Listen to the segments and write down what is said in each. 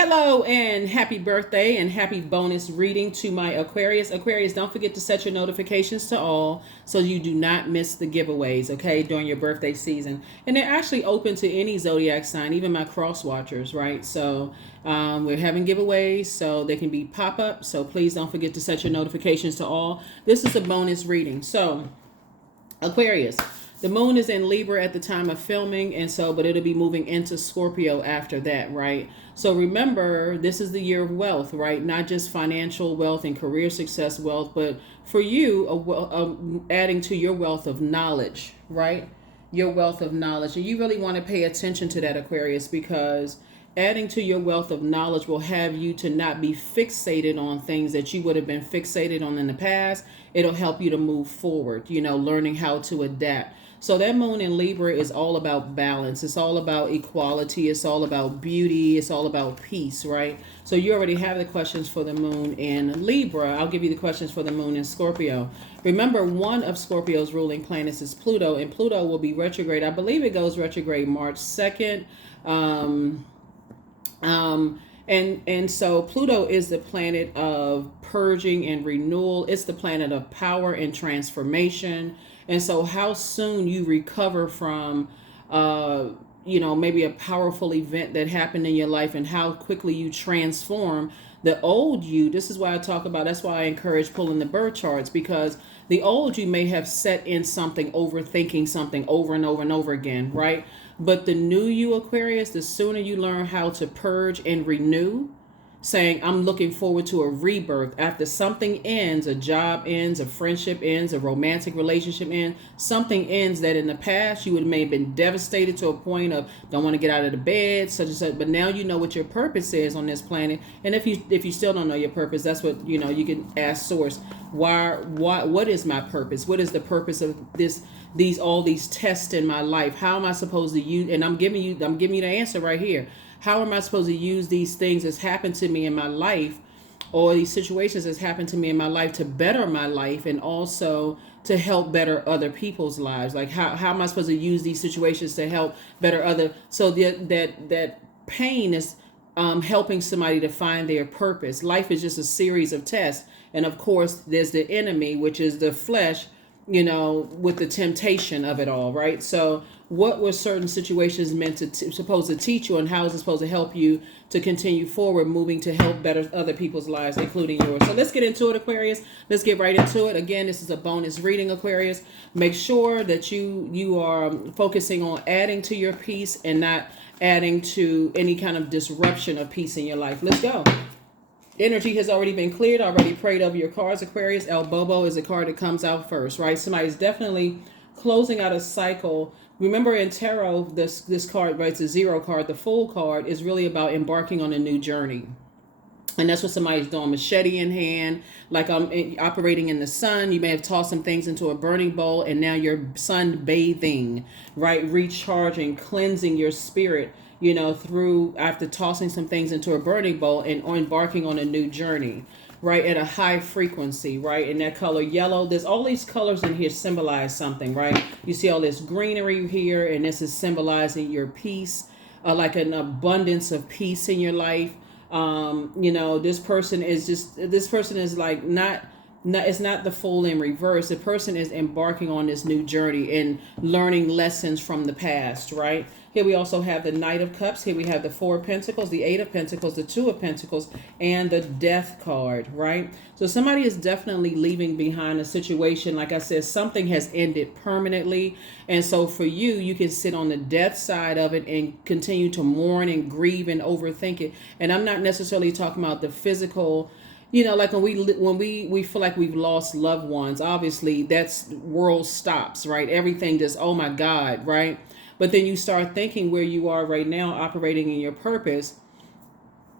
Hello and happy birthday and happy bonus reading to my Aquarius. Aquarius, don't forget to set your notifications to all so you do not miss the giveaways, okay, during your birthday season. And they're actually open to any zodiac sign, even my cross watchers, right? So we're having giveaways so they can be pop-up. So please don't forget to set your notifications to all. This is a bonus reading. So Aquarius, the moon is in Libra at the time of filming, and so, but it'll be moving into Scorpio after that, right? So remember, this is the year of wealth, right? Not just financial wealth and career success wealth, but for you, adding to your wealth of knowledge, right? Your wealth of knowledge. And you really want to pay attention to that, Aquarius, because adding to your wealth of knowledge will have you to not be fixated on things that you would have been fixated on in the past. It'll help you to move forward, learning how to adapt. So that moon in Libra is all about balance. It's all about equality. It's all about beauty. It's all about peace, right? So you already have the questions for the moon in Libra. I'll give you the questions for the moon in Scorpio. Remember, one of Scorpio's ruling planets is Pluto, and Pluto will be retrograde. I believe it goes retrograde March 2nd. And so Pluto is the planet of purging and renewal. It's the planet of power and transformation. And so how soon you recover from, maybe a powerful event that happened in your life, and how quickly you transform the old you. This is why I talk about, that's why I encourage pulling the birth charts, because the old you may have set in something, overthinking something over and over and over again, right? But the new you, Aquarius, the sooner you learn how to purge and renew, saying, I'm looking forward to a rebirth after something ends, a job ends, a friendship ends, a romantic relationship ends, something ends that in the past you would may have been devastated to a point of don't want to get out of the bed, such and such, but now you know what your purpose is on this planet. And if you still don't know your purpose, that's what, you can ask source, what is my purpose? What is the purpose of all these tests in my life? How am I supposed to use, and I'm giving you the answer right here. How am I supposed to use these things that's happened to me in my life, or these situations that's happened to me in my life, to better my life, and also to help better other people's lives? Like how am I supposed to use these situations to help better other, so that pain is helping somebody to find their purpose. Life is just a series of tests. And of course, there's the enemy, which is the flesh, with the temptation of it all, right? So what were certain situations meant to supposed to teach you, and how is it supposed to help you to continue forward, moving to help better other people's lives, including yours? So let's get into it, Aquarius. Let's get right into it. Again, this is a bonus reading, Aquarius. Make sure that you are focusing on adding to your peace and not adding to any kind of disruption of peace in your life. Let's go. Energy has already been cleared. Already prayed over your cards, Aquarius. El Bobo is a card that comes out first, right? Somebody's definitely closing out a cycle. Remember, in tarot, this card, right, it's a zero card. The Fool card is really about embarking on a new journey. And that's what somebody's doing, machete in hand, like operating in the sun. You may have tossed some things into a burning bowl, and now you're sun bathing, right? Recharging, cleansing your spirit, through, after tossing some things into a burning bowl and embarking on a new journey, right? At a high frequency, right? In that color yellow, there's all these colors in here symbolize something, right? You see all this greenery here, and this is symbolizing your peace, like an abundance of peace in your life. This person is like not, it's not the Fool in reverse. The person is embarking on this new journey and learning lessons from the past, right? Here we also have the Knight of Cups. Here we have the Four of Pentacles, the Eight of Pentacles, the Two of Pentacles, and the Death card, right? So somebody is definitely leaving behind a situation. Like I said, something has ended permanently. And so for you, you can sit on the death side of it and continue to mourn and grieve and overthink it. And I'm not necessarily talking about the physical, like when we feel like we've lost loved ones. Obviously, that's world stops, right? Everything just, oh my God, right? But then you start thinking where you are right now, operating in your purpose.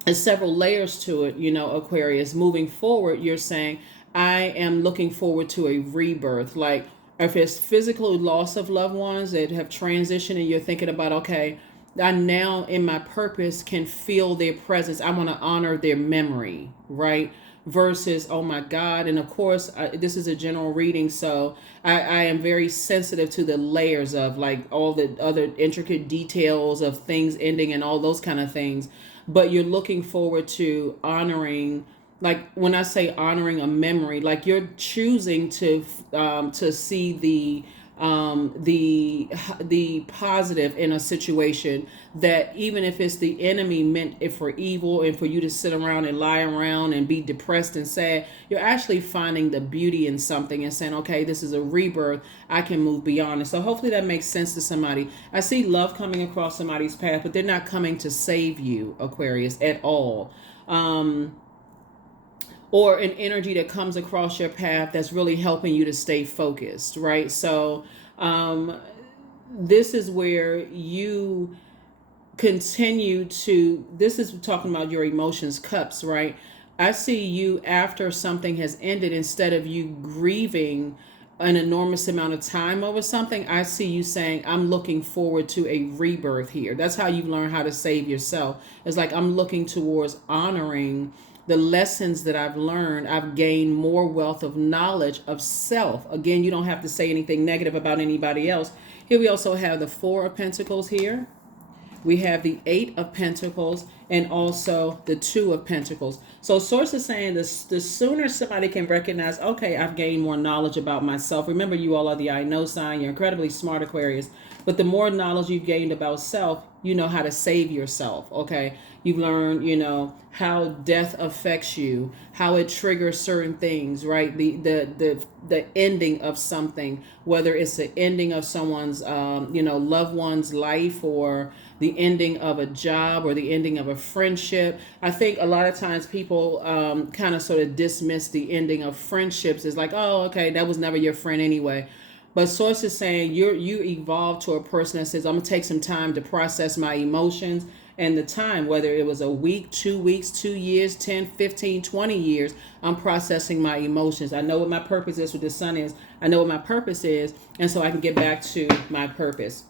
There's several layers to it, Aquarius. Moving forward, you're saying, I am looking forward to a rebirth. Like if it's physical loss of loved ones that have transitioned, and you're thinking about, okay, I now in my purpose can feel their presence. I want to honor their memory, right? Versus, oh my God. And of course, this is a general reading, so I am very sensitive to the layers of like all the other intricate details of things ending and all those kind of things. but you're looking forward to honoring, like when I say honoring a memory, like you're choosing to see the positive in a situation, that even if it's the enemy meant it for evil and for you to sit around and lie around and be depressed and sad, you're actually finding the beauty in something and saying, okay, this is a rebirth, I can move beyond it. So hopefully that makes sense to somebody. I see love coming across somebody's path, but they're not coming to save you, Aquarius, at all. Or an energy that comes across your path that's really helping you to stay focused, right? So this is where you continue to, this is talking about your emotions, cups, right? I see you after something has ended, instead of you grieving an enormous amount of time over something, I see you saying, I'm looking forward to a rebirth here. That's how you learn how to save yourself. It's like, I'm looking towards honoring the lessons that I've learned. I've gained more wealth of knowledge of self. Again, you don't have to say anything negative about anybody else. Here we also have the Four of Pentacles here. We have the Eight of Pentacles and also the Two of Pentacles. So Source is saying this, the sooner somebody can recognize, okay, I've gained more knowledge about myself. Remember, you all are the I know sign. You're incredibly smart, Aquarius. But the more knowledge you've gained about self, you know how to save yourself, okay? You've learned, how death affects you, how it triggers certain things, right? The ending of something, whether it's the ending of someone's, loved one's life, or the ending of a job, or the ending of a friendship. I think a lot of times people kind of sort of dismiss the ending of friendships as like, oh, okay, that was never your friend anyway. But Source is saying you evolve to a person that says, I'm going to take some time to process my emotions. And the time, whether it was a week, 2 weeks, 2 years, 10, 15, 20 years, I'm processing my emotions. I know what my purpose is, what the sun is. I know what my purpose is. And so I can get back to my purpose.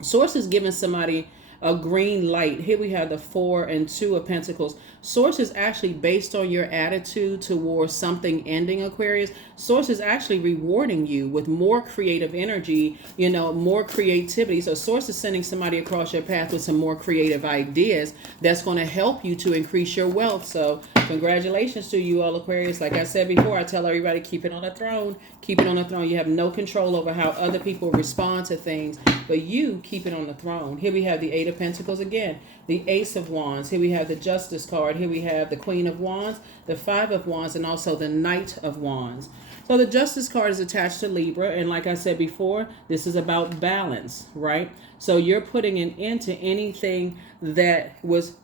Source is giving somebody a green light. Here we have the Four and Two of Pentacles. Source is actually based on your attitude towards something ending, Aquarius. Source is actually rewarding you with more creative energy, more creativity. So Source is sending somebody across your path with some more creative ideas that's going to help you to increase your wealth. So congratulations to you all, Aquarius. Like I said before, I tell everybody, keep it on the throne. Keep it on the throne. You have no control over how other people respond to things, but you keep it on the throne. Here we have the Eight of Pentacles again, the Ace of Wands. Here we have the Justice card. Here we have the Queen of Wands, the Five of Wands, and also the Knight of Wands. So the Justice card is attached to Libra, and like I said before, this is about balance, right? So you're putting an end to anything that was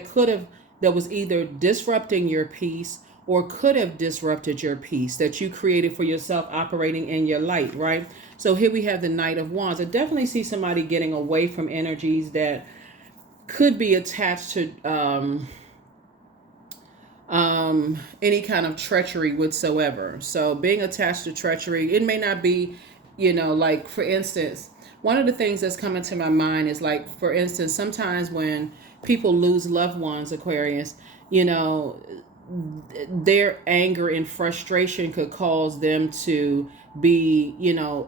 either disrupting your peace or could have disrupted your peace that you created for yourself, operating in your light, right? So here we have the Knight of Wands. I definitely see somebody getting away from energies that could be attached to any kind of treachery whatsoever. So being attached to treachery, it may not be, like for instance, one of the things that's coming to my mind is like, for instance, sometimes when people lose loved ones, Aquarius, their anger and frustration could cause them to be,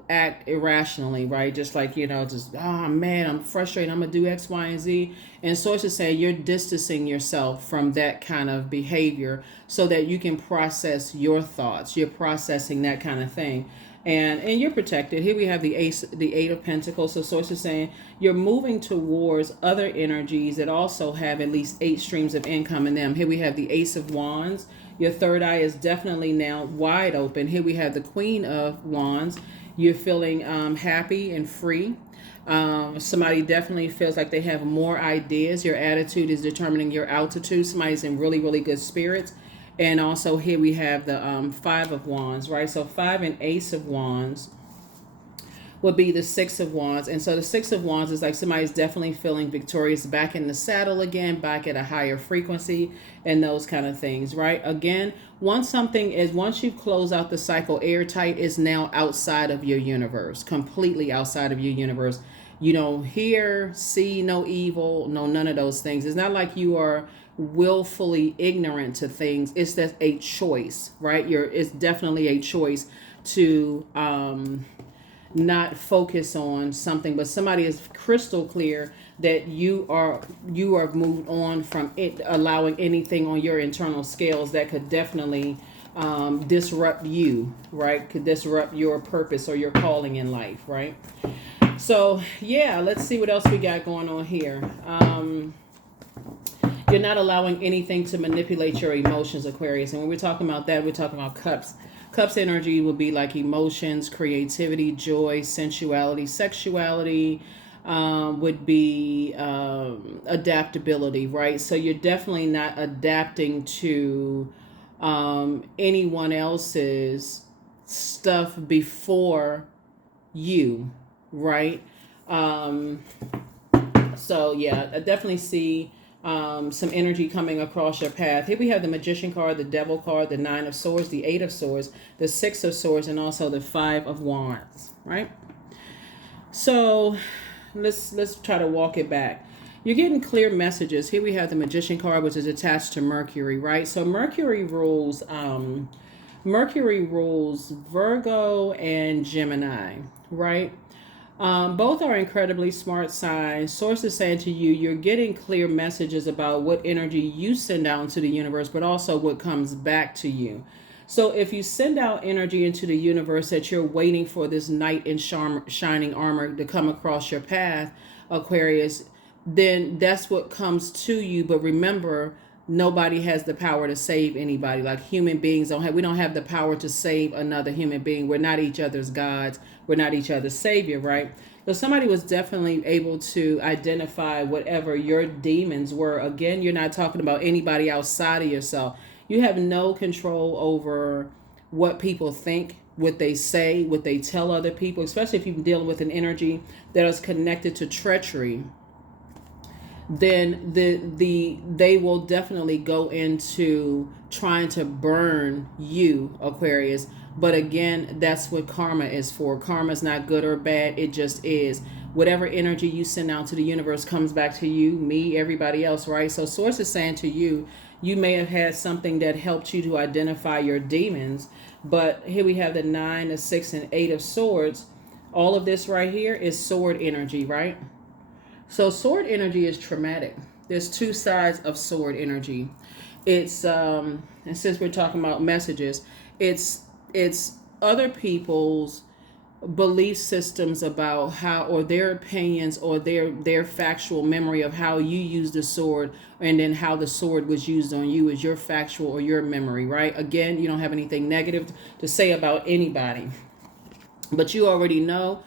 act irrationally, right? Just like, oh man, I'm frustrated, I'm gonna do X, Y, and Z. And Source is saying you're distancing yourself from that kind of behavior so that you can process your thoughts. You're processing that kind of thing. And you're protected. Here we have the Eight of Pentacles. So Source is saying you're moving towards other energies that also have at least 8 streams of income in them. Here we have the Ace of Wands. Your third eye is definitely now wide open. Here we have the Queen of Wands. You're feeling happy and free. Somebody definitely feels like they have more ideas. Your attitude is determining your altitude. Somebody's in really, really good spirits. And also here we have the Five of Wands, right? So Five and Ace of Wands would be the Six of Wands. And so the Six of Wands is like somebody's definitely feeling victorious, back in the saddle again, back at a higher frequency, and those kind of things, right? Again, once you've closed out the cycle airtight, it's now outside of your universe, completely outside of your universe. You don't hear, see no evil, no none of those things. It's not like you are willfully ignorant to things. It's that a choice, right? It's definitely a choice to not focus on something, but somebody is crystal clear that you are moved on from it, allowing anything on your internal scales that could definitely disrupt you, right? Could disrupt your purpose or your calling in life, right? So yeah, let's see what else we got going on here. You're not allowing anything to manipulate your emotions, Aquarius. And when we're talking about that, we're talking about cups. Cups energy will be like emotions, creativity, joy, sensuality, sexuality, would be adaptability, right? So you're definitely not adapting to anyone else's stuff before you, right? Um, so yeah, I definitely see some energy coming across your path. Here we have the Magician card, the Devil card, the Nine of Swords, the Eight of Swords, the Six of Swords, and also the Five of Wands, right? So let's try to walk it back. You're getting clear messages. Here we have the Magician card, which is attached to Mercury, right? So Mercury rules Virgo and Gemini, right? Both are incredibly smart signs. Sources saying to you, you're getting clear messages about what energy you send out into the universe, but also what comes back to you. So if you send out energy into the universe that you're waiting for this knight in shining armor to come across your path, Aquarius, then that's what comes to you. But remember, nobody has the power to save anybody. Like human beings we don't have the power to save another human being. We're not each other's gods. We're not each other's savior, right? So somebody was definitely able to identify whatever your demons were. Again, you're not talking about anybody outside of yourself. You have no control over what people think, what they say, what they tell other people, especially if you're dealing with an energy that is connected to treachery. Then they will definitely go into trying to burn you, Aquarius. But again, that's what karma is for. Karma is not good or bad. It just is. Whatever energy you send out to the universe comes back to you, me, everybody else, right? So source is saying to you, you may have had something that helped you to identify your demons. But here we have the 9, the 6, and 8 of swords. All of this right here is sword energy, right? So sword energy is traumatic. There's two sides of sword energy. It's and since we're talking about messages, it's other people's belief systems about how, or their opinions, or their factual memory of how you use the sword, and then how the sword was used on you is your factual or your memory, right? Again, you don't have anything negative to say about anybody, but you already know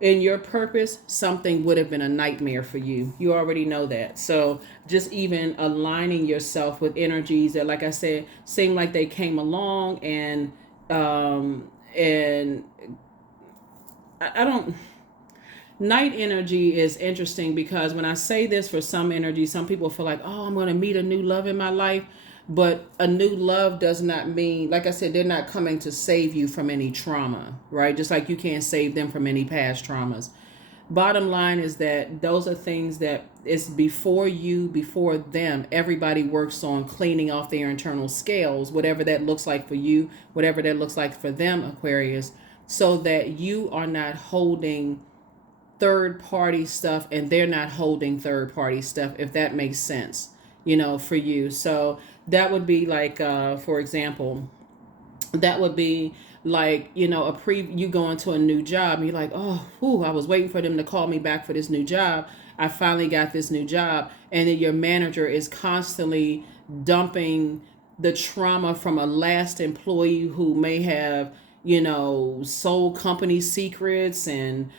in your purpose, something would have been a nightmare for you. You already know that. So just even aligning yourself with energies that, like I said, seem like they came along and I don't. Night energy is interesting because when I say this for some energy, some people feel like, oh, I'm going to meet a new love in my life. But a new love does not mean, like I said, they're not coming to save you from any trauma, right? Just like you can't save them from any past traumas. Bottom line is that those are things that is before you, before them. Everybody works on cleaning off their internal scales, whatever that looks like for you, whatever that looks like for them, Aquarius, so that you are not holding third party stuff and they're not holding third party stuff, if that makes sense, for you. So that would be like, for example, that would be like, you go into a new job and you're like, oh, whew, I was waiting for them to call me back for this new job. I finally got this new job. And then your manager is constantly dumping the trauma from a last employee who may have, sold company secrets and,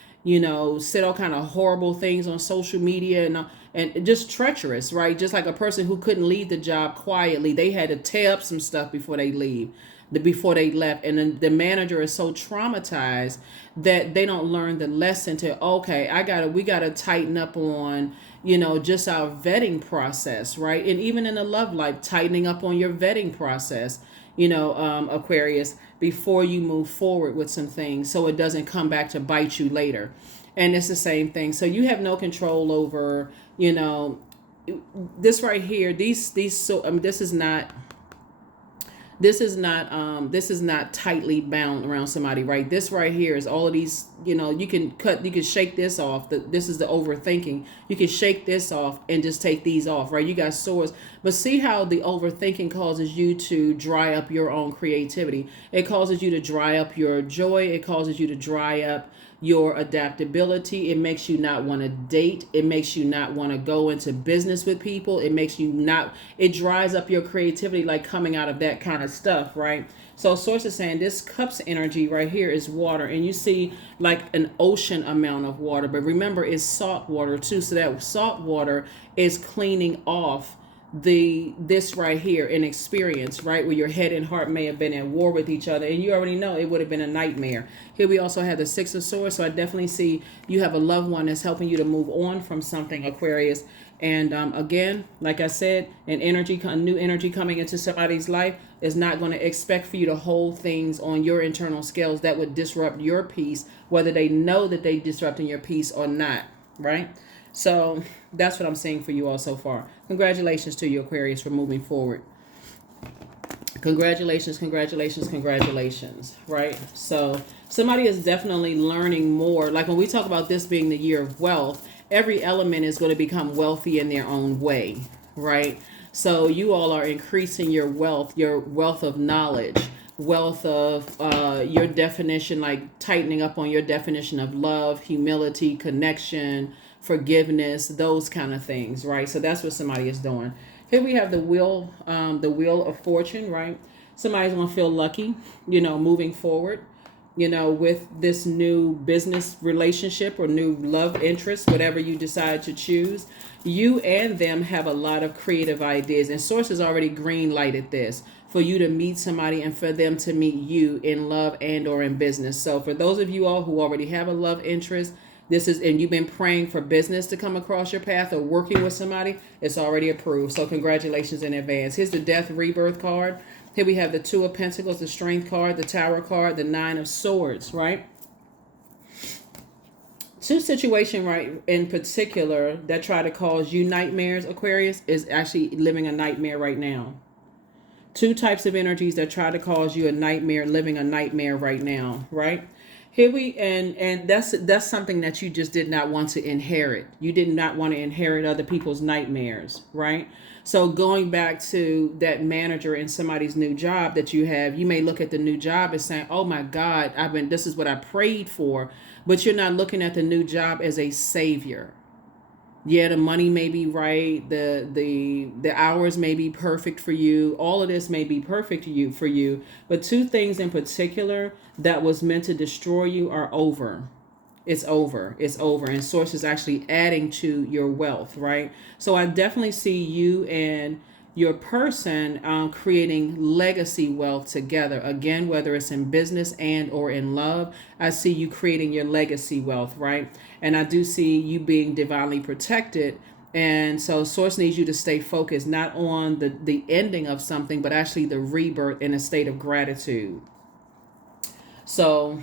said all kind of horrible things on social media and just treacherous, right? Just like a person who couldn't leave the job quietly. They had to tear up some stuff before they left. And then the manager is so traumatized that they don't learn the lesson to, okay, we gotta tighten up on, just our vetting process, right? And even in the love life, tightening up on your vetting process, Aquarius, before you move forward with some things, so it doesn't come back to bite you later. And it's the same thing. So you have no control over, this right here. This is not This is not tightly bound around somebody, right? This right here is all of these, you can shake this off. This is the overthinking. You can shake this off and just take these off, right? You got swords. But see how the overthinking causes you to dry up your own creativity. It causes you to dry up your joy. It causes you to dry up your adaptability. It makes you not want to date. It makes you not want to go into business with people. It dries up your creativity, like coming out of that kind of stuff, right? So source is saying this cups energy right here is water, and you see like an ocean amount of water, but remember it's salt water too. So that salt water is cleaning off this right here, an experience, right, where your head and heart may have been at war with each other, and you already know it would have been a nightmare. Here we also have the Six of Swords, so I definitely see you have a loved one that's helping you to move on from something, Aquarius. And again, like I said, a new energy coming into somebody's life is not going to expect for you to hold things on your internal scales that would disrupt your peace, whether they know that they're disrupting your peace or not, right? So that's what I'm saying for you all so far. Congratulations to you, Aquarius, for moving forward. Congratulations, right? So somebody is definitely learning more. Like when we talk about this being the year of wealth, every element is going to become wealthy in their own way, right? So you all are increasing your wealth of knowledge, wealth of your definition, like tightening up on your definition of love, humility, connection, forgiveness, those kind of things, right? So that's what somebody is doing. Here we have the wheel of fortune, right? Somebody's gonna feel lucky, moving forward, with this new business relationship or new love interest, whatever you decide to choose. You and them have a lot of creative ideas, and Source has already green lighted this for you to meet somebody and for them to meet you in love and or in business. So for those of you all who already have a love interest, and you've been praying for business to come across your path or working with somebody, it's already approved. So congratulations in advance. Here's the Death Rebirth card. Here we have the Two of Pentacles, the Strength card, the Tower card, the Nine of Swords, right? Two situations, right, in particular that try to cause you nightmares, Aquarius, is actually living a nightmare right now. Two types of energies that try to cause you a nightmare, living a nightmare right now, right? Here and that's something that you just did not want to inherit. You did not want to inherit other people's nightmares, right? So going back to that manager in somebody's new job that you have, you may look at the new job as saying, "Oh my God, this is what I prayed for," but you're not looking at the new job as a savior. Yeah, the money may be right, the hours may be perfect for you, all of this may be perfect for you, but two things in particular that was meant to destroy you are over. It's over. And Source is actually adding to your wealth, right? So I definitely see you and your person creating legacy wealth together. Again, whether it's in business and or in love, I see you creating your legacy wealth, right? And I do see you being divinely protected. And so Source needs you to stay focused, not on the ending of something, but actually the rebirth in a state of gratitude. So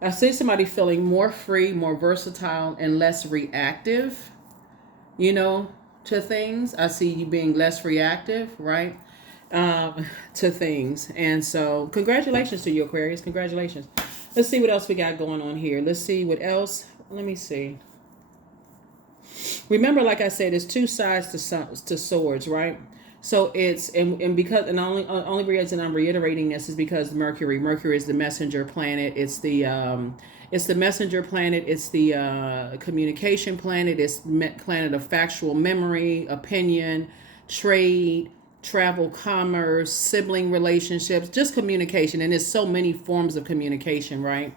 I see somebody feeling more free, more versatile, and less reactive, to things. I see you being less reactive, right, to things. And so congratulations to you, Aquarius. Congratulations. Let's see what else we got going on here. Let's see what else. Let me see. Remember, like I said, there's two sides to swords, right? So it's and because the only reason I'm reiterating this is because Mercury is the messenger planet. It's the messenger planet. It's the communication planet. It's planet of factual memory, opinion, trade, travel, commerce, sibling relationships, just communication. And there's so many forms of communication, right?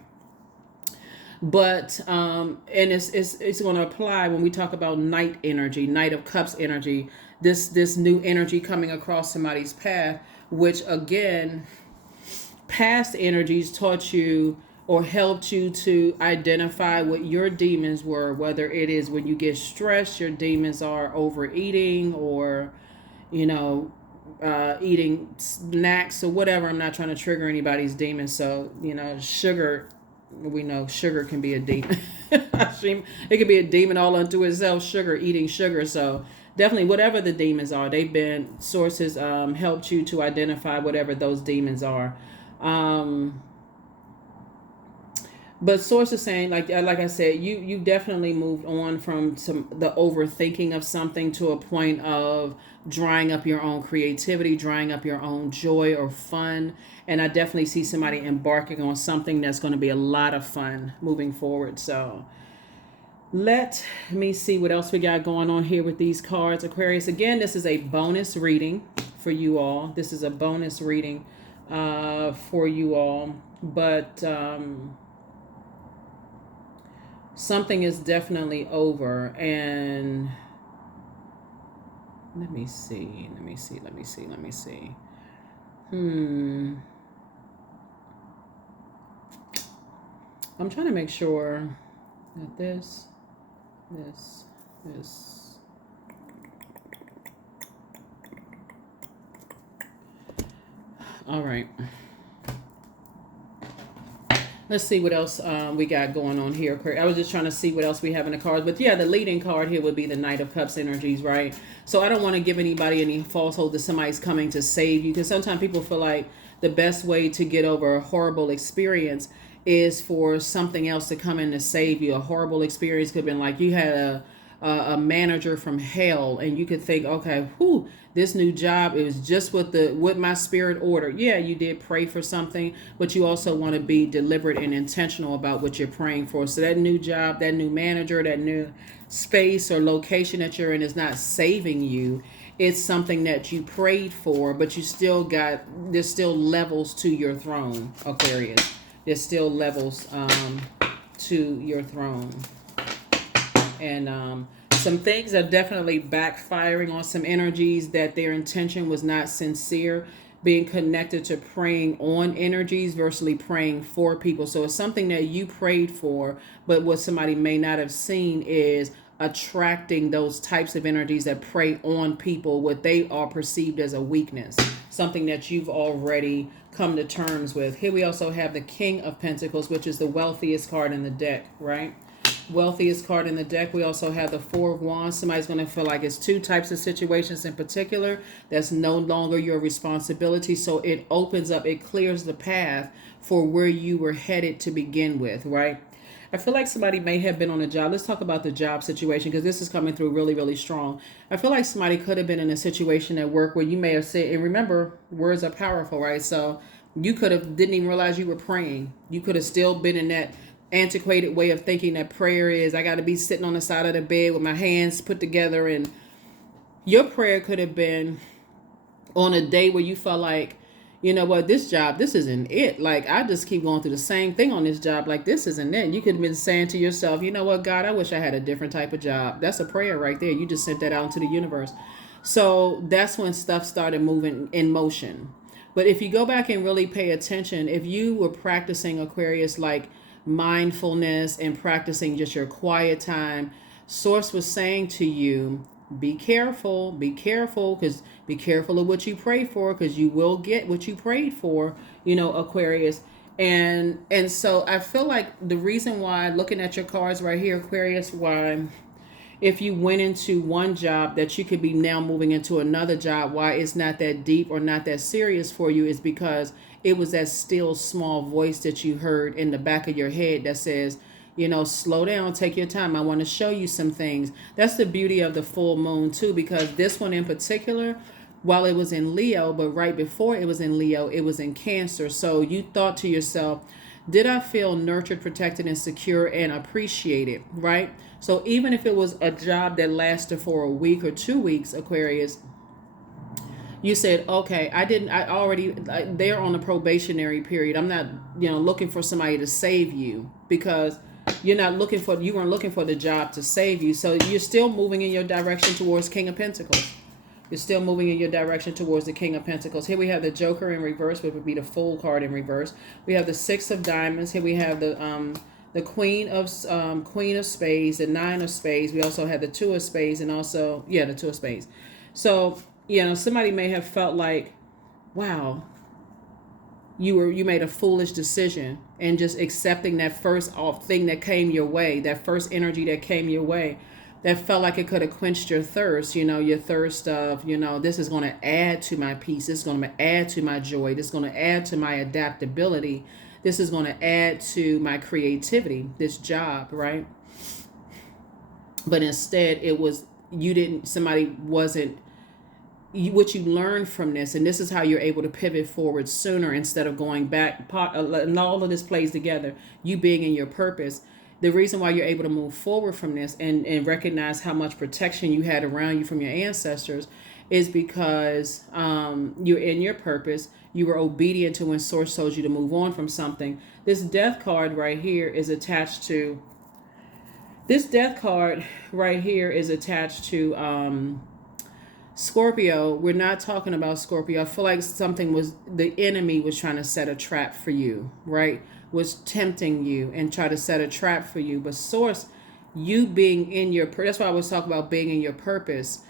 But and it's going to apply when we talk about Knight energy, Knight of Cups energy, this new energy coming across somebody's path, which again, past energies taught you or helped you to identify what your demons were, whether it is when you get stressed, your demons are overeating or, eating snacks or whatever. I'm not trying to trigger anybody's demons. So, sugar, we know sugar can be a demon. It can be a demon all unto itself, eating sugar. So definitely whatever the demons are, they've been sources helped you to identify whatever those demons are. Um, but source is saying, like I said, you definitely moved on from the overthinking of something to a point of drying up your own creativity, drying up your own joy or fun. And I definitely see somebody embarking on something that's going to be a lot of fun moving forward. So let me see what else we got going on here with these cards, Aquarius. Again, this is a bonus reading for you all. This is a bonus reading for you all. But something is definitely over. And let me see. I'm trying to make sure that this. All right. Let's see what else we got going on here. I was just trying to see what else we have in the cards. But yeah, the leading card here would be the Knight of Cups energies, right? So I don't want to give anybody any false hope that somebody's coming to save you. Because sometimes people feel like the best way to get over a horrible experience is for something else to come in to save you. A horrible experience could have been like you had a manager from hell, and you could think, okay, this new job, it was just what my spirit ordered. Yeah, you did pray for something, but you also want to be deliberate and intentional about what you're praying for. So that new job, that new manager, that new space or location that you're in is not saving you. It's something that you prayed for, but there's still levels to your throne, Aquarius. There's still levels to your throne. And some things are definitely backfiring on some energies that their intention was not sincere, being connected to praying on energies versus praying for people. So it's something that you prayed for, but what somebody may not have seen is attracting those types of energies that prey on people, what they are perceived as a weakness, something that you've already come to terms with. Here we also have the King of Pentacles, which is the wealthiest card in the deck, right? Wealthiest card in the deck. We also have the Four of Wands. Somebody's going to feel like it's two types of situations in particular that's no longer your responsibility. So it opens up, it clears the path for where you were headed to begin with, right? I feel like somebody may have been on a job. Let's talk about the job situation, because this is coming through really, really strong. I feel like somebody could have been in a situation at work where you may have said, and remember, words are powerful, right? So you could have didn't even realize you were praying. You could have still been in that antiquated way of thinking that prayer is, I got to be sitting on the side of the bed with my hands put together. And your prayer could have been on a day where you felt like, you know what, this job, this isn't it. Like, I just keep going through the same thing on this job. Like, this isn't it. You could have been saying to yourself, you know what, God, I wish I had a different type of job. That's a prayer right there. You just sent that out into the universe. So that's when stuff started moving in motion. But if you go back and really pay attention, if you were practicing, Aquarius, like mindfulness and practicing just your quiet time, Source was saying to you, be careful, because be careful of what you pray for, because you will get what you prayed for, Aquarius. And so I feel like the reason why, looking at your cards right here, Aquarius, why if you went into one job that you could be now moving into another job, why it's not that deep or not that serious for you is because it was that still small voice that you heard in the back of your head that says, slow down, take your time. I want to show you some things. That's the beauty of the full moon too, because this one in particular, while it was in Leo, but right before it was in Leo, it was in Cancer. So you thought to yourself, did I feel nurtured, protected, and secure and appreciated, right? So even if it was a job that lasted for a week or 2 weeks, Aquarius, you said, okay, they're on a probationary period. I'm not, looking for somebody to save you, because you weren't looking for the job to save you. So you're still moving in your direction towards King of Pentacles. You're still moving in your direction towards the King of Pentacles. Here we have the Joker in reverse, which would be the Fool card in reverse. We have the Six of Diamonds. Here we have the Queen of Spades, the Nine of Spades. We also have the Two of Spades, and also the Two of Spades. So somebody may have felt like, wow, you made a foolish decision, and just accepting that first thing that came your way, that first energy that came your way. that felt like it could have quenched your thirst, your thirst of, this is going to add to my peace. This is going to add to my joy. This is going to add to my adaptability. This is going to add to my creativity, this job, right? But instead somebody wasn't, what you learned from this, and this is how you're able to pivot forward sooner instead of going back, and all of this plays together, you being in your purpose. The reason why you're able to move forward from this and recognize how much protection you had around you from your ancestors is because you're in your purpose. You were obedient to when source told you to move on from something. This death card right here is attached to Scorpio. We're not talking about Scorpio. I feel like the enemy was trying to set a trap for you, right? Was tempting you and try to set a trap for you. But source, you being in that's why I was talking about being in your purpose.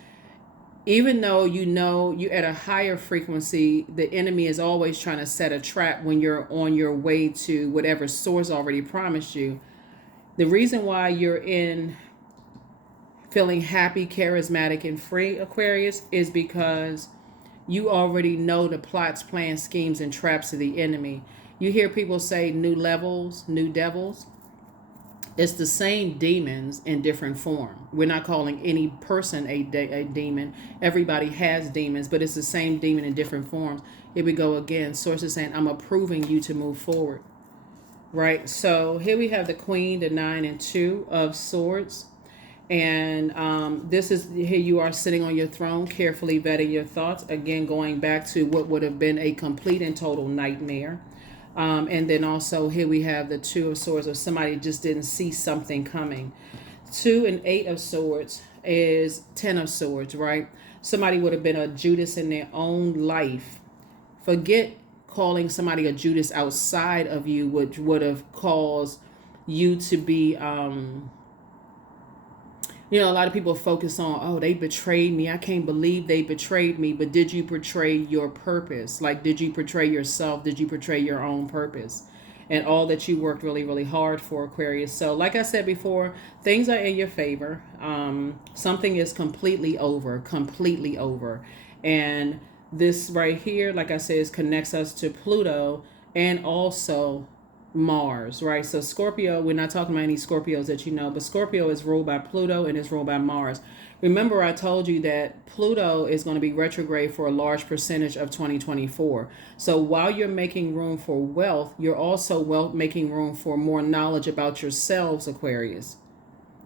Even though you're at a higher frequency, the enemy is always trying to set a trap when you're on your way to whatever source already promised you. The reason why you're in feeling happy, charismatic, and free, Aquarius, is because you already know the plots, plans, schemes, and traps of the enemy. You hear people say new levels, new devils. It's the same demons in different form. We're not calling any person a demon. Everybody has demons, but it's the same demon in different forms. Here we go again. Source is saying, I'm approving you to move forward. Right? So here we have the Queen, the 9 and 2 of Swords. And here you are sitting on your throne, carefully vetting your thoughts. Again, going back to what would have been a complete and total nightmare. And then also here we have the 2 of Swords, of somebody just didn't see something coming. 2 and 8 of Swords is 10 of Swords, right? Somebody would have been a Judas in their own life. Forget calling somebody a Judas outside of you, which would have caused you to be, a lot of people focus on, oh, they betrayed me. I can't believe they betrayed me. But did you portray your purpose? Like, did you portray yourself? Did you portray your own purpose? And all that you worked really, really hard for, Aquarius. So like I said before, things are in your favor. Something is completely over. And this right here, like I said, connects us to Pluto and also Mars, right? So Scorpio, we're not talking about any Scorpios that you know, but Scorpio is ruled by Pluto and is ruled by Mars. Remember, I told you that Pluto is going to be retrograde for a large percentage of 2024. So while you're making room for wealth, you're also making room for more knowledge about yourselves, Aquarius.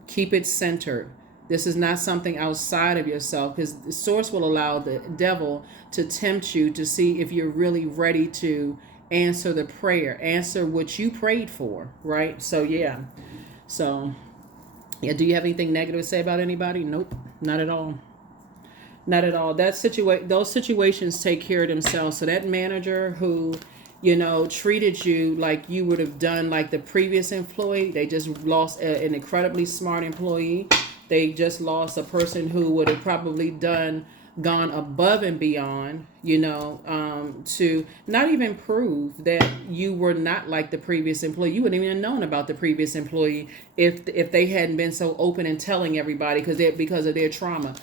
Keep it centered. This is not something outside of yourself, because the source will allow the devil to tempt you to see if you're really ready to answer the prayer, answer what you prayed for, right? So yeah. Do you have anything negative to say about anybody? Nope, not at all. Not at all. Those situations take care of themselves. So that manager who, treated you like you would have done like the previous employee, they just lost an incredibly smart employee. They just lost a person who would have probably gone above and beyond, to not even prove that you were not like the previous employee. You wouldn't even have known about the previous employee if they hadn't been so open and telling everybody because of their trauma.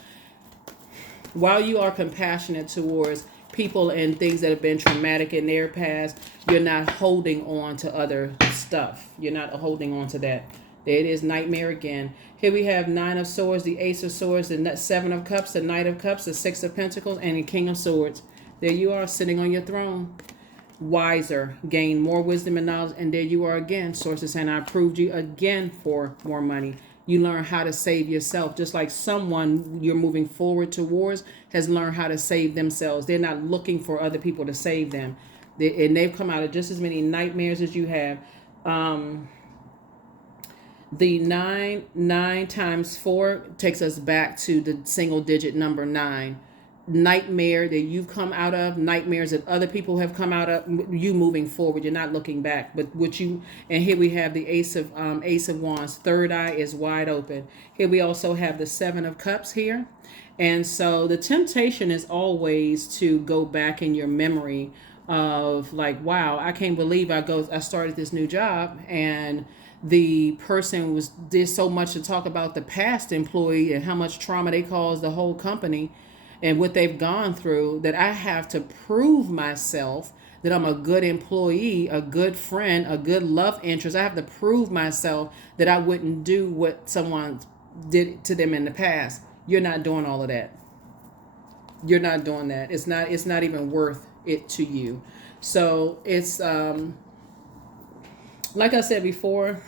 While you are compassionate towards people and things that have been traumatic in their past, you're not holding on to other stuff. You're not holding on to that. There it is, nightmare again. Here we have 9 of Swords, the Ace of Swords, the 7 of Cups, the Knight of Cups, the 6 of Pentacles, and the King of Swords. There you are, sitting on your throne. Wiser, gain more wisdom and knowledge, and there you are again. Source is saying, I approved you again for more money. You learn how to save yourself, just like someone you're moving forward towards has learned how to save themselves. They're not looking for other people to save them. And they've come out of just as many nightmares as you have. The 9 times 4 takes us back to the single digit number 9. Nightmare that you've come out of, nightmares that other people have come out of, you moving forward, you're not looking back. But and here we have the Ace of Wands, third eye is wide open. Here we also have the 7 of Cups here. And so the temptation is always to go back in your memory of like, wow, I can't believe I started this new job and the person did so much to talk about the past employee and how much trauma they caused the whole company and what they've gone through, that I have to prove myself that I'm a good employee, a good friend, a good love interest. I have to prove myself that I wouldn't do what someone did to them in the past. You're not doing all of that. You're not doing that. It's not even worth it to you. So it's like I said before,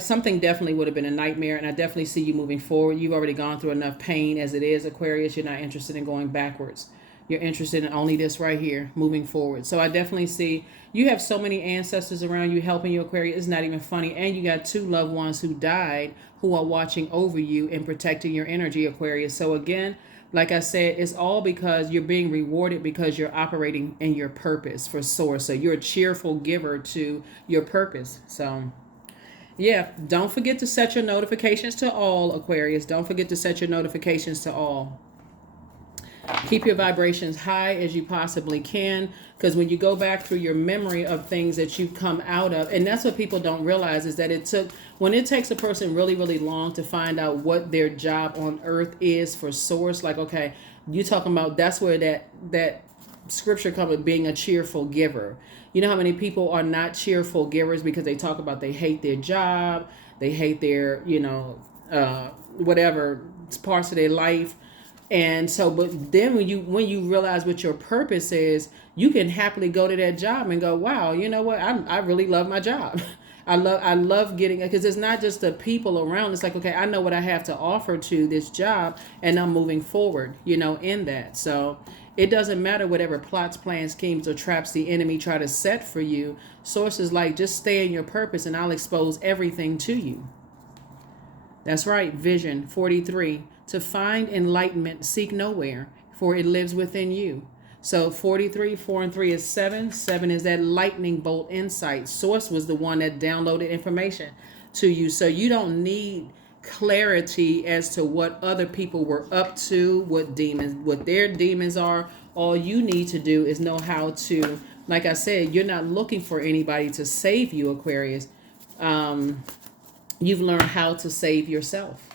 something definitely would have been a nightmare, and I definitely see you moving forward. You've already gone through enough pain as it is, Aquarius. You're not interested in going backwards. You're interested in only this right here, moving forward. So I definitely see you have so many ancestors around you helping you, Aquarius. It's not even funny. And you got 2 loved ones who died who are watching over you and protecting your energy, Aquarius. So again, like I said, it's all because you're being rewarded because you're operating in your purpose for source. So you're a cheerful giver to your purpose. So yeah, don't forget to set your notifications to all, Aquarius. Don't forget to set your notifications to all. Keep your vibrations high as you possibly can, because when you go back through your memory of things that you've come out of, and that's what people don't realize, is that when it takes a person really, really long to find out what their job on earth is for source, like, okay, you talking about, that's where that scripture comes with being a cheerful giver. You know how many people are not cheerful givers because they talk about they hate their job, they hate their, whatever parts of their life. And so, but then when you realize what your purpose is, you can happily go to that job and go, wow, you know what? I really love my job. I love getting, because it's not just the people around. It's like, okay, I know what I have to offer to this job, and I'm moving forward, in that. So it doesn't matter whatever plots, plans, schemes, or traps the enemy try to set for you. Sources like, just stay in your purpose and I'll expose everything to you. That's right. Vision 43. To find enlightenment, seek nowhere, for it lives within you. So 43, 4 and 3 is 7. 7 is that lightning bolt insight. Source was the one that downloaded information to you. So you don't need clarity as to what other people were up to, what their demons are. All you need to do is know how to, like I said, you're not looking for anybody to save you, Aquarius. You've learned how to save yourself.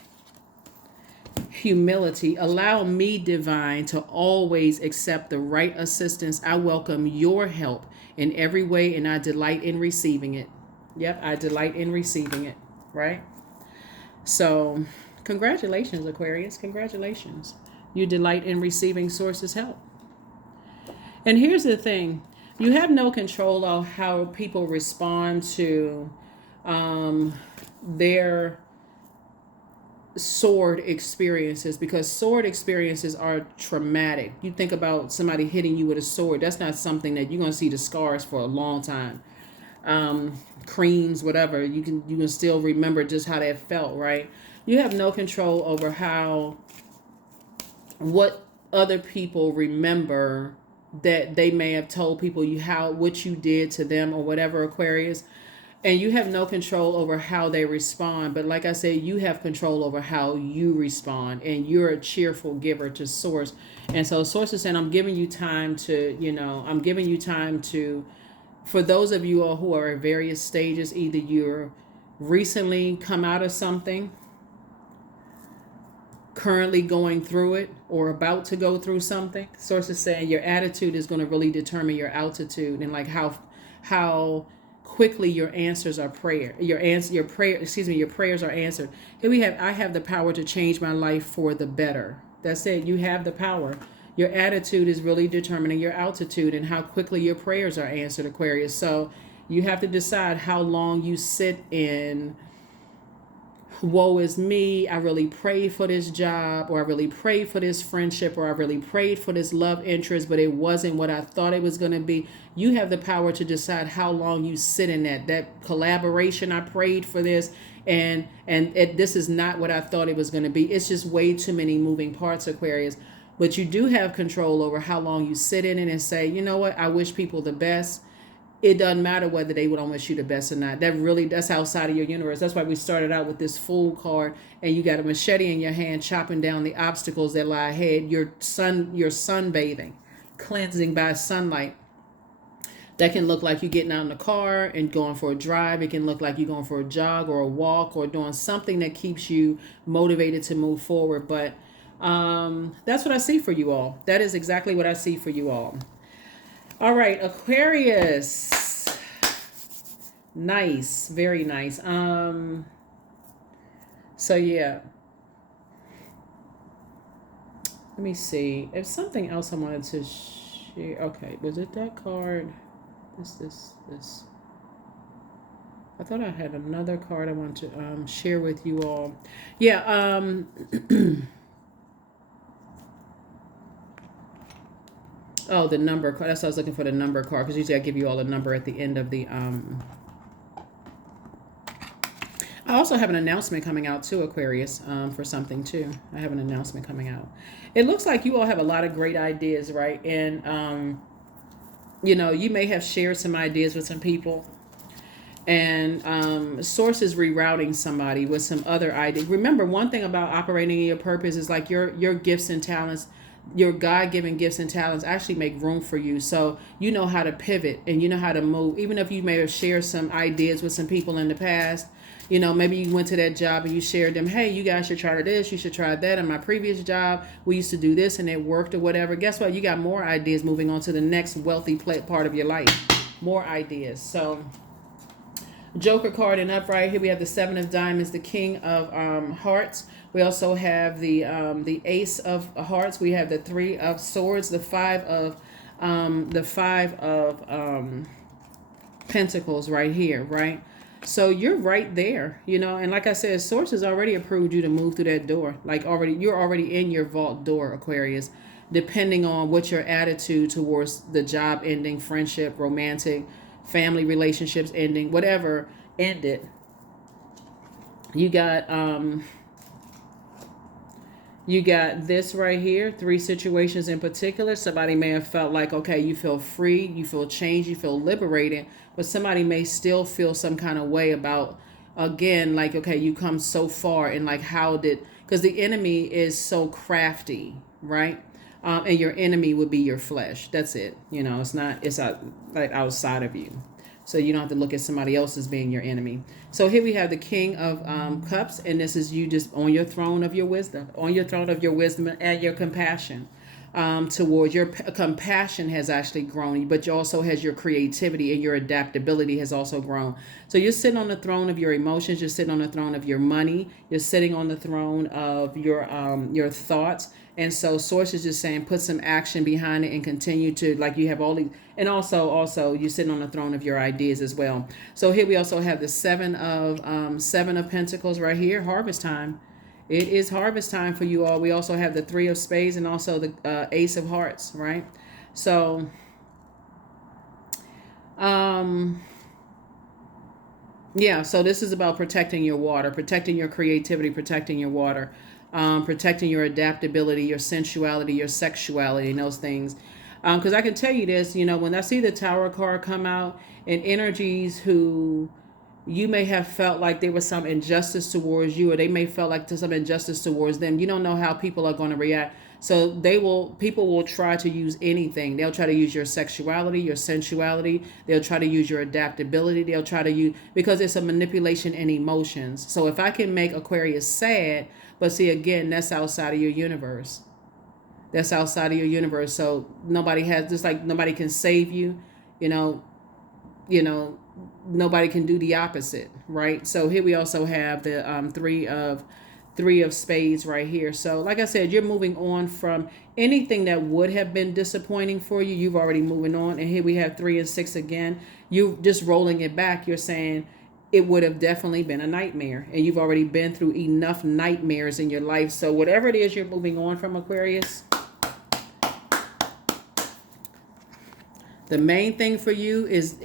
Humility. Allow me, divine, to always accept the right assistance. I welcome your help in every way, and I delight in receiving it. Yep, I delight in receiving it, right? So congratulations, Aquarius. Congratulations. You delight in receiving Source's help. And here's the thing. You have no control of how people respond to their sword experiences, because sword experiences are traumatic. You think about somebody hitting you with a sword, that's not something that you're going to see the scars for a long time. Creams, whatever, you can still remember just how that felt, right? You have no control over what other people remember that they may have told people what you did to them or whatever, Aquarius. And you have no control over how they respond. But like I said, you have control over how you respond. And you're a cheerful giver to Source. And so Source is saying, I'm giving you time to, for those of you who are at various stages, either you're recently come out of something, currently going through it, or about to go through something. Source is saying your attitude is going to really determine your altitude, and like how quickly your answers are your prayers are answered. Here I have the power to change my life for the better. That's it. You have the power. Your attitude is really determining your altitude and how quickly your prayers are answered, Aquarius. So you have to decide how long you sit in woe is me, I really prayed for this job, or I really prayed for this friendship, or I really prayed for this love interest, but it wasn't what I thought it was going to be. You have the power to decide how long you sit in that collaboration. I prayed for this, and this is not what I thought it was going to be. It's just way too many moving parts, Aquarius. But you do have control over how long you sit in it and say, you know what, I wish people the best. It doesn't matter whether they would wish you the best or not. That's outside of your universe. That's why we started out with this Fool card, and you got a machete in your hand chopping down the obstacles that lie ahead. You're sunbathing, cleansing by sunlight. That can look like you getting out in the car and going for a drive. It can look like you going for a jog or a walk or doing something that keeps you motivated to move forward. But that's what I see for you all. That is exactly what I see for you all. All right, Aquarius. Nice, very nice. So yeah. Let me see. If something else I wanted to share. Okay, was it that card? This. I thought I had another card I wanted to share with you all. Yeah. Oh, the number card. That's why I was looking for the number card, because usually I give you all a number at the end of the. I also have an announcement coming out too, Aquarius, for something too. I have an announcement coming out. It looks like you all have a lot of great ideas, right? And you may have shared some ideas with some people, and source is rerouting somebody with some other idea. Remember, one thing about operating in your purpose is like your gifts and talents, your God-given gifts and talents actually make room for you. So you know how to pivot and you know how to move. Even if you may have shared some ideas with some people in the past, maybe you went to that job and you shared them, hey, you guys should try this, you should try that. In my previous job, we used to do this and it worked or whatever. Guess what? You got more ideas moving on to the next wealthy part of your life. More ideas. So Joker card in upright. Here we have the Seven of Diamonds, the King of Hearts. We also have the Ace of Hearts. We have the Three of Swords, the Five of Pentacles right here, right? So you're right there, and like I said, Source has already approved you to move through that door. Like you're already in your vault door, Aquarius, depending on what your attitude towards the job ending, friendship, romantic, family relationships ending, whatever ended. You got this right here, 3 situations in particular. Somebody may have felt like, okay, you feel free, you feel changed, you feel liberated, but somebody may still feel some kind of way about, again, like, okay, you come so far, and like, because the enemy is so crafty, right? And your enemy would be your flesh. That's it. It's like outside of you. So you don't have to look at somebody else as being your enemy. So here we have the King of Cups, and this is you just on your throne of your wisdom, and your compassion. Towards your compassion has actually grown, but you also has your creativity and your adaptability has also grown. So you're sitting on the throne of your emotions. You're sitting on the throne of your money. You're sitting on the throne of your thoughts. And so Source is just saying, put some action behind it and continue to, like, you have all these, and also you're sitting on the throne of your ideas as well. So here we also have the Seven of Pentacles right here, harvest time. It is harvest time for you all. We also have the Three of Spades and also the Ace of Hearts, right? So, yeah, so this is about protecting your water, protecting your creativity, protecting your water, protecting your adaptability, your sensuality, your sexuality, and those things. Because I can tell you this, when I see the Tower card come out, and energies who you may have felt like there was some injustice towards you, or they may felt like there's some injustice towards them. You don't know how people are going to react. So people will try to use anything. They'll try to use your sexuality, your sensuality. They'll try to use your adaptability. They'll try to use, because it's a manipulation in emotions. So if I can make Aquarius sad, but see, again, that's outside of your universe. That's outside of your universe. So nobody can save you, you know, nobody can do the opposite, right? So here we also have the three of spades right here. So like I said, you're moving on from anything that would have been disappointing for you. You've already moving on. And here we have 3 and 6 again. You just rolling it back. You're saying it would have definitely been a nightmare, and you've already been through enough nightmares in your life. So whatever it is you're moving on from, Aquarius, the main thing for you is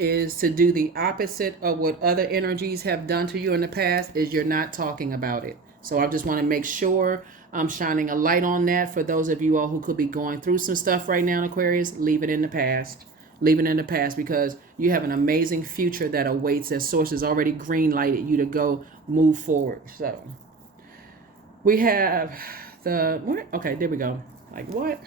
to do the opposite of what other energies have done to you in the past. Is you're not talking about it. So I just want to make sure I'm shining a light on that for those of you all who could be going through some stuff right now, Aquarius. Leave it in the past. Leave it in the past, because you have an amazing future that awaits, as Source has already green lighted you to go move forward. So we have okay, there we go. Like what?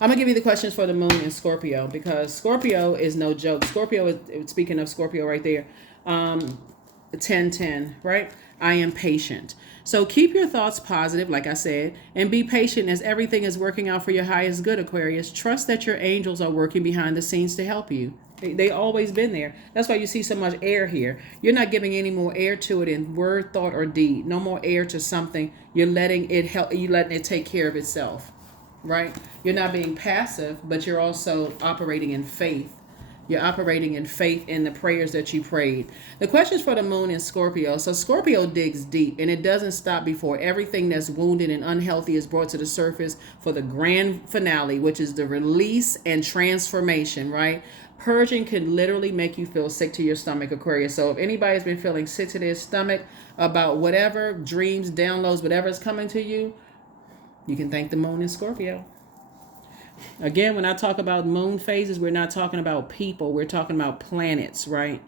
I'm gonna give you the questions for the moon in Scorpio, because Scorpio is no joke. Scorpio is, speaking of Scorpio right there, 10-10, right? I am patient. So keep your thoughts positive, like I said, and be patient as everything is working out for your highest good, Aquarius. Trust that your angels are working behind the scenes to help you. They always been there. That's why you see so much air here. You're not giving any more air to it in word, thought, or deed. No more air to something. You're letting it help. You're letting it take care of itself, right? You're not being passive, but you're also operating in faith. You're operating in faith in the prayers that you prayed. The questions for the moon in Scorpio. So Scorpio digs deep, and it doesn't stop before everything that's wounded and unhealthy is brought to the surface for the grand finale, which is the release and transformation, right? Purging can literally make you feel sick to your stomach, Aquarius. So if anybody's been feeling sick to their stomach about whatever, dreams, downloads, whatever is coming to you, you can thank the moon in Scorpio. Again, when I talk about moon phases, we're not talking about people. We're talking about planets, right?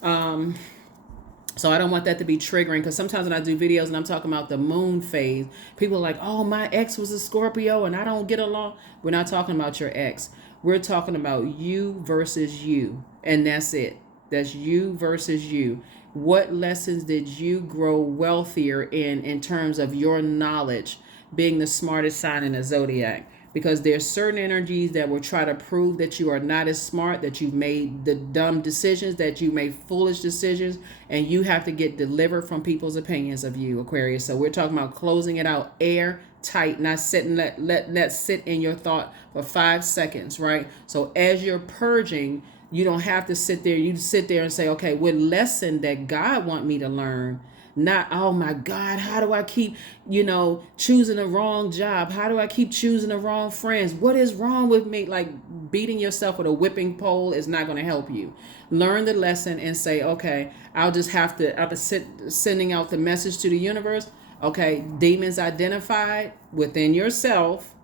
So I don't want that to be triggering, because sometimes when I do videos and I'm talking about the moon phase, people are like, oh, my ex was a Scorpio and I don't get along. We're not talking about your ex. We're talking about you versus you. And that's it. That's you versus you. What lessons did you grow wealthier in terms of your knowledge, being the smartest sign in the zodiac? Because there's certain energies that will try to prove that you are not as smart, that you've made the dumb decisions, that you made foolish decisions, and you have to get delivered from people's opinions of you, Aquarius. So we're talking about closing it out air tight, not sitting, let sit in your thought for 5 seconds, right? So as you're purging, you don't have to sit there. You sit there and say, okay, what lesson that God want me to learn? Not, oh my God, how do I keep, choosing the wrong job? How do I keep choosing the wrong friends? What is wrong with me? Like, beating yourself with a whipping pole is not going to help you. Learn the lesson and say, okay, I'm sending out the message to the universe. Okay, demons identified within yourself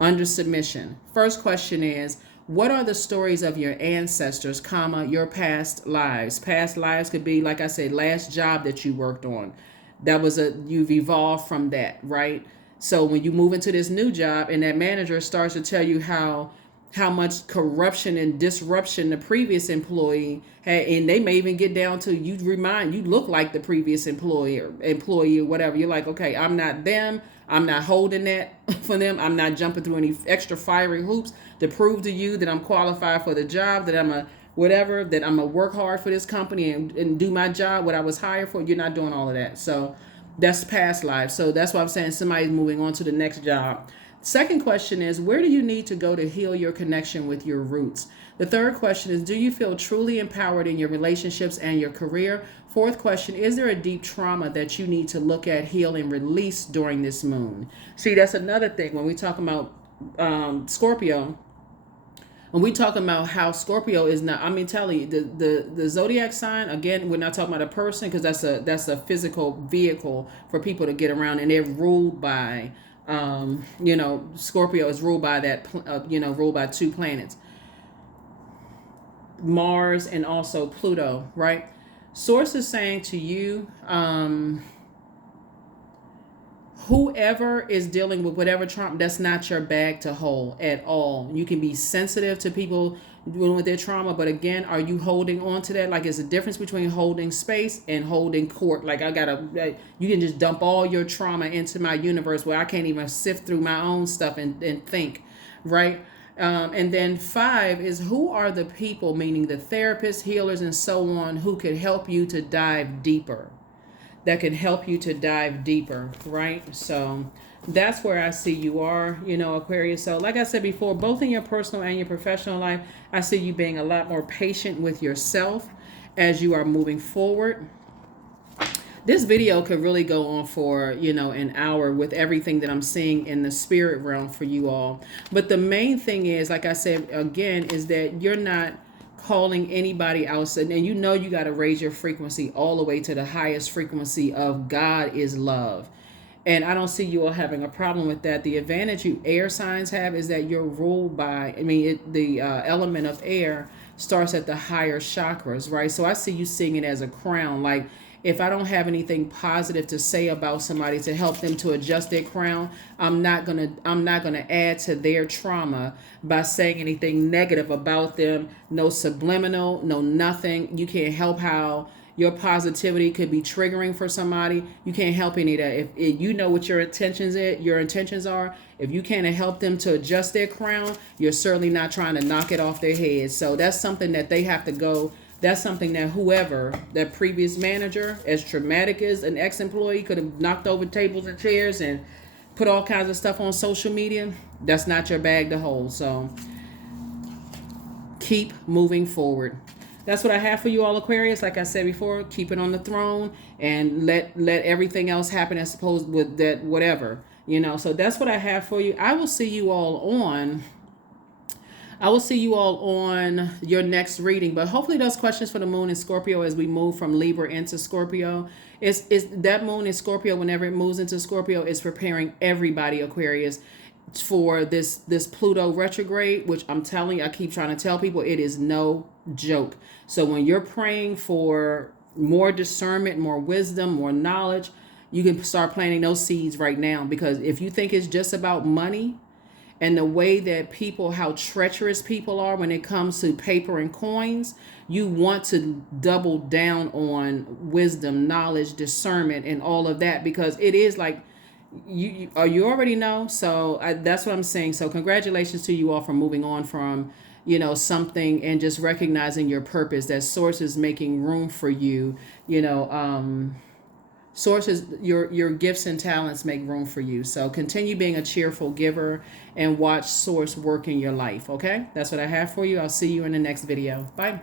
under submission. First question is, what are the stories of your ancestors, your past lives? Past lives could be, like I said, last job that you worked on. You've evolved from that, right? So when you move into this new job and that manager starts to tell you how much corruption and disruption the previous employee had, and they may even get down to you look like the previous employee or whatever. You're like, okay, I'm not them. I'm not holding that for them. I'm not jumping through any extra fiery hoops to prove to you that I'm qualified for the job, that I'm that I'm gonna work hard for this company and do my job, what I was hired for. You're not doing all of that. So that's past life. So that's why I'm saying somebody's moving on to the next job. Second question is, where do you need to go to heal your connection with your roots? The third question is, do you feel truly empowered in your relationships and your career? Fourth question, is there a deep trauma that you need to look at, heal, and release during this moon? See, that's another thing when we talk about Scorpio. When we talking about how Scorpio is not, tell you, the zodiac sign, again, we're not talking about a person, because that's a physical vehicle for people to get around, and they're ruled by Scorpio is ruled by ruled by 2 planets, Mars and also Pluto, right? Source is saying to you, whoever is dealing with whatever trauma, that's not your bag to hold at all. You can be sensitive to people dealing with their trauma, but again, are you holding on to that? Like, there's a difference between holding space and holding court. Like, you can just dump all your trauma into my universe where I can't even sift through my own stuff and think, right? And then 5 is, who are the people, meaning the therapists, healers, and so on, who could help you to dive deeper, right? So that's where I see you are, Aquarius. So like I said before, both in your personal and your professional life, I see you being a lot more patient with yourself as you are moving forward. This video could really go on for, an hour with everything that I'm seeing in the spirit realm for you all. But the main thing is, like I said, again, is that you're not calling anybody else. And you got to raise your frequency all the way to the highest frequency of God is love. And I don't see you all having a problem with that. The advantage you air signs have is that you're ruled by, the element of air starts at the higher chakras, right? So I see you seeing it as a crown. Like, if I don't have anything positive to say about somebody to help them to adjust their crown, I'm not gonna add to their trauma by saying anything negative about them. No subliminal, no nothing. You can't help how your positivity could be triggering for somebody. You can't help any of that. If you know what your intentions are, if you can't help them to adjust their crown, you're certainly not trying to knock it off their head. So that's something that they have to go. That's something that whoever, that previous manager, as traumatic as an ex-employee, could have knocked over tables and chairs and put all kinds of stuff on social media. That's not your bag to hold. So keep moving forward. That's what I have for you all, Aquarius. Like I said before, keep it on the throne and let everything else happen as opposed with that whatever, So that's what I have for you. I will see you all on your next reading, but hopefully those questions for the moon in Scorpio as we move from Libra into Scorpio. Is that moon in Scorpio, whenever it moves into Scorpio, is preparing everybody, Aquarius, for this Pluto retrograde, which I'm telling you, I keep trying to tell people, it is no joke. So when you're praying for more discernment, more wisdom, more knowledge, you can start planting those seeds right now. Because if you think it's just about money and the way that people, how treacherous people are when it comes to paper and coins, you want to double down on wisdom, knowledge, discernment, and all of that, because it is like, you already know. So that's what I'm saying. So congratulations to you all for moving on from something and just recognizing your purpose, that source is making room for you. Sources, your gifts and talents make room for you. So continue being a cheerful giver and watch source work in your life. Okay, that's what I have for you. I'll see you in the next video. Bye.